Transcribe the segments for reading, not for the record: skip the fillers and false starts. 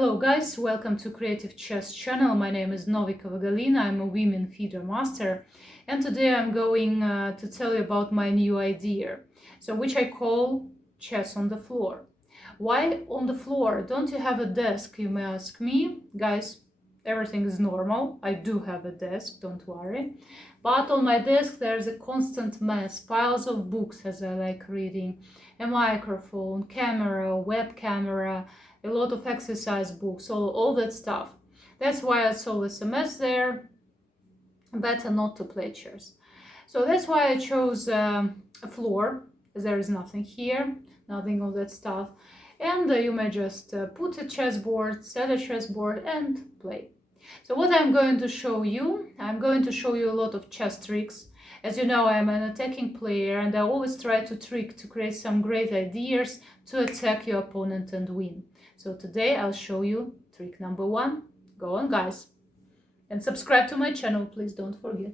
Hello guys, welcome to Creative Chess channel. My name is Novikova Galina, I'm a women feeder master, and today I'm going to tell you about my new idea, which I call chess on the floor. Why on the floor? Don't you have a desk, you may ask me? Guys, everything is normal. I do have a desk, don't worry. But on my desk there's a constant mess, piles of books as I like reading, a microphone, camera, web camera, a lot of exercise books, all that stuff. That's why it's always a mess there. Better not to play chess. So that's why I chose a floor. There is nothing here, nothing of that stuff. And you may just put a chessboard, set a chessboard and play. So what I'm going to show you, I'm going to show you a lot of chess tricks. As you know, I'm an attacking player and I always try to trick to create some great ideas to attack your opponent and win. So today I'll show you trick number 1. Go on guys. And subscribe to my channel, please don't forget.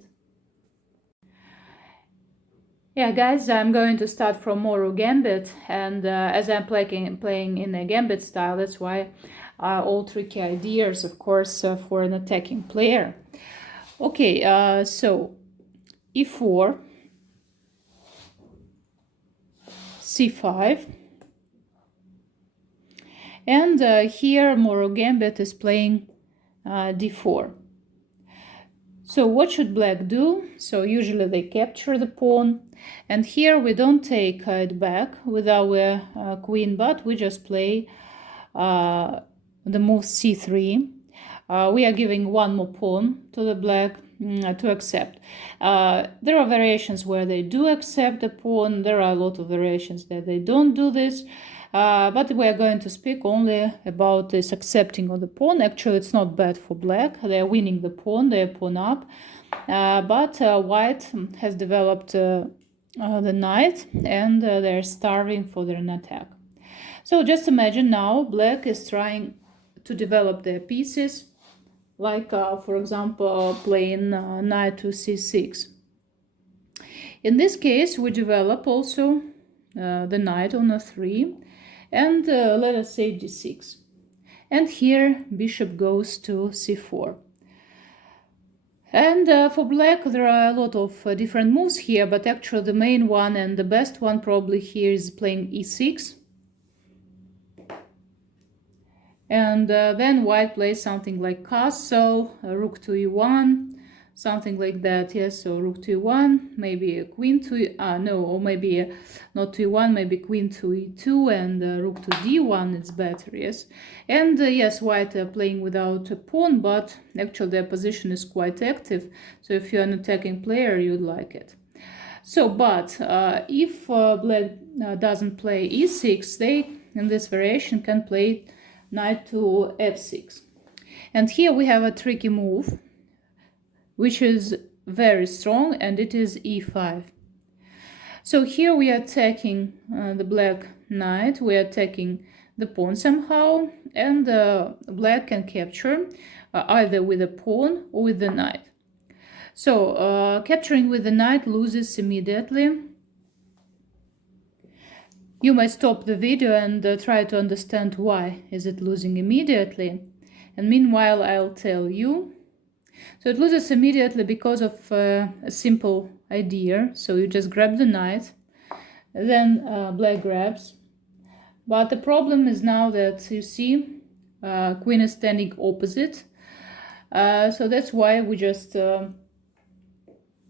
Yeah guys, I'm going to start from Moro gambit, and as I'm playing in a gambit style, that's why all tricky ideas, of course, for an attacking player. Okay, so e4, c5, and here Moro gambit is playing d4. So what should black do? So usually they capture the pawn, and here we don't take it back with our queen, but we just play the move c3. We are giving one more pawn to the black to accept. There are variations where they do accept the pawn. There are a lot of variations that they don't do this. But we are going to speak only about this accepting of the pawn. Actually, it's not bad for black. They are winning the pawn, they are pawn up. But white has developed the knight, and they're starving for their attack. So just imagine now black is trying to develop their pieces, like, for example, playing knight to c6. In this case, we develop also the knight on a3. And let us say d6. And here bishop goes to c4. And for black there are a lot of different moves here, but actually the main one and the best one probably here is playing e6. And then white plays something like castle, rook to e1, something like that. Yes, so rook to e1, maybe a queen to no, or maybe not to e1, maybe queen to e2, and rook to d1. It's better. Yes, and yes, white are playing without a pawn, but actually their position is quite active, so if you're an attacking player you'd like it. So but if black doesn't play e6, they in this variation can play knight to f6. And here we have a tricky move which is very strong, and it is e5. So here we are attacking the black knight, we are attacking the pawn somehow, and black can capture either with a pawn or with the knight. So capturing with the knight loses immediately. You may stop the video and try to understand why is it losing immediately, and meanwhile I'll tell you. So it loses immediately because of a simple idea. So you just grab the knight, then black grabs. But the problem is now that, you see, queen is standing opposite. So that's why we just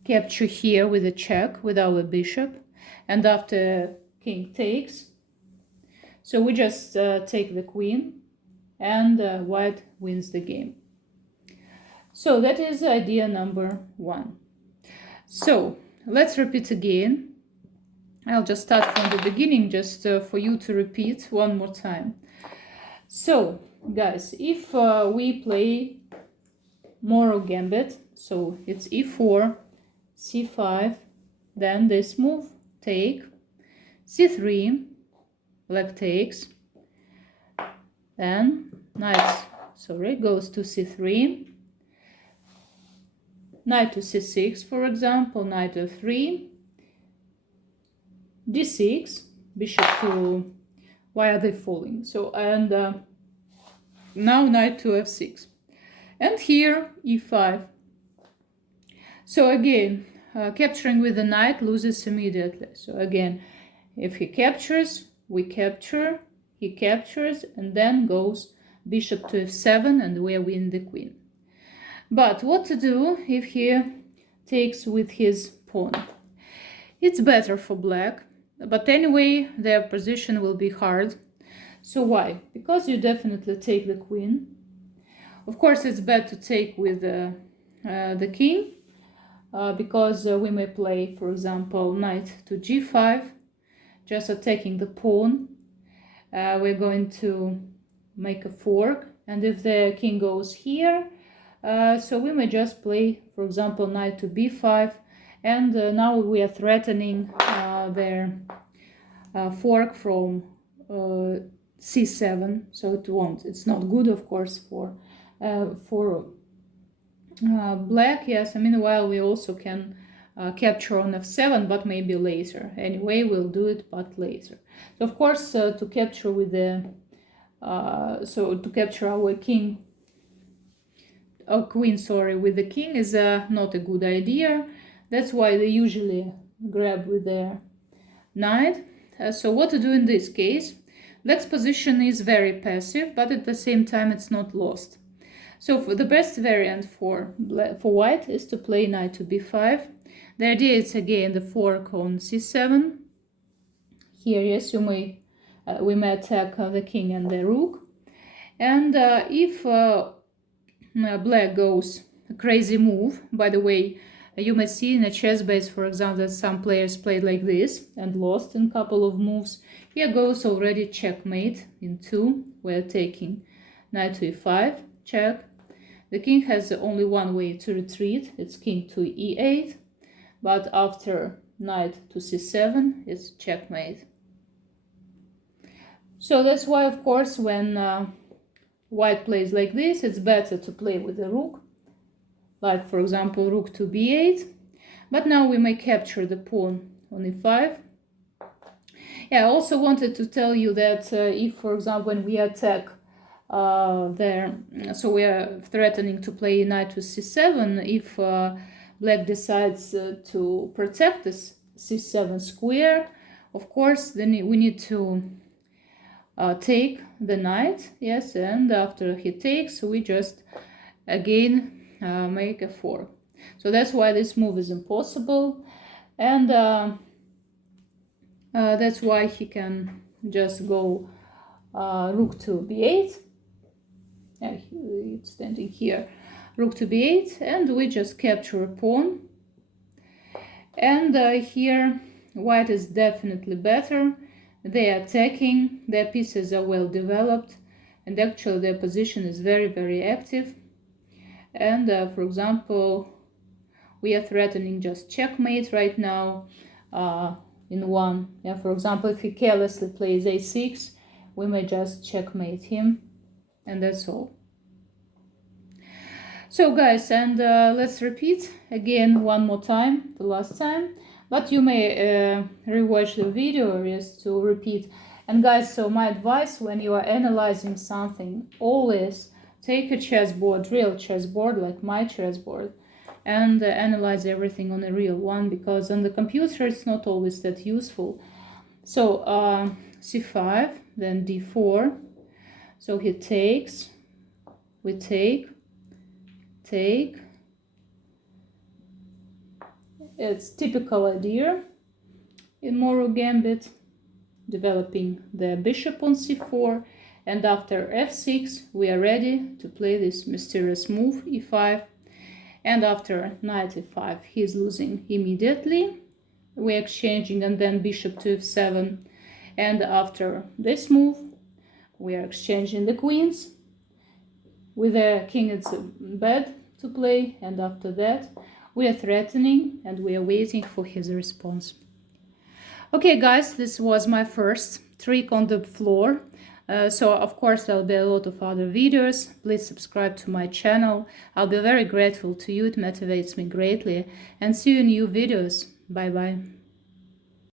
capture here with a check with our bishop. And after king takes, so we just take the queen, and white wins the game. So that is idea number 1. So let's repeat again. I'll just start from the beginning just for you to repeat one more time. So guys, if we play Moro gambit, so it's e4, c5, then this move, take, c3, black takes, then knight, goes to c3, knight to c6, for example, knight to 3, d6, bishop to... Why are they falling? So, and now knight to f6. And here e5. So again, capturing with the knight loses immediately. So again, if he captures, we capture, he captures, and then goes bishop to f7, and we win the queen. But what to do if he takes with his pawn? It's better for black, but anyway, their position will be hard. So why? Because you definitely take the queen. Of course, it's bad to take with the king, because we may play, for example, knight to g5, just attacking the pawn. We're going to make a fork, and if the king goes here, so we may just play, for example, knight to b5, and now we are threatening their fork from c7, so it won't. It's not good, of course, for black. Yes, and meanwhile we also can capture on f7, but maybe later. Anyway, we'll do it, but later. So of course, to capture with the to capture our queen, with the king is not a good idea. That's why they usually grab with their knight. So what to do in this case? Black's position is very passive, but at the same time it's not lost. So for the best variant for white is to play knight to b5. The idea is again the fork on c7. Here, yes, we may attack the king and the rook. And if black goes a crazy move, by the way, you may see in a chess base, for example, that some players played like this and lost in a couple of moves. Here goes already checkmate in 2. We're taking knight to e5, check. The king has only one way to retreat, it's king to e8, but after knight to c7, it's checkmate. So that's why, of course, when white plays like this, it's better to play with the rook, like, for example, rook to b8. But now we may capture the pawn on e5. Yeah, I also wanted to tell you that if, for example, when we attack there, so we are threatening to play knight to c7, if black decides to protect this c7 square, of course, then we need to take the knight, yes, and after he takes, we just again make a fork. So that's why this move is impossible, and that's why he can just go rook to b8. Yeah, it's standing here, rook to b8, and we just capture a pawn. And here white is definitely better. They are attacking, their pieces are well developed, and actually their position is very, very active. And for example, we are threatening just checkmate right now in 1. Yeah, for example, if he carelessly plays a6, we may just checkmate him, and that's all. So guys, and let's repeat again one more time, the last time, but you may rewatch the video just to repeat. And guys, so my advice when you are analyzing something, always take a chessboard, real chessboard, like my chessboard, and analyze everything on a real one, because on the computer it's not always that useful. So c5, then d4, so he takes, we take, it's typical idea in Moro gambit, developing the bishop on c4, and after f6 we are ready to play this mysterious move e5, and after knight e5 he's losing immediately, we're exchanging, and then bishop to f7, and after this move we are exchanging the queens. With the king it's bad to play, and after that we are threatening and we are waiting for his response. Okay guys, this was my first trick on the floor. So of course there'll be a lot of other videos. Please subscribe to my channel. I'll be very grateful to you, it motivates me greatly. And see you in new videos. Bye bye.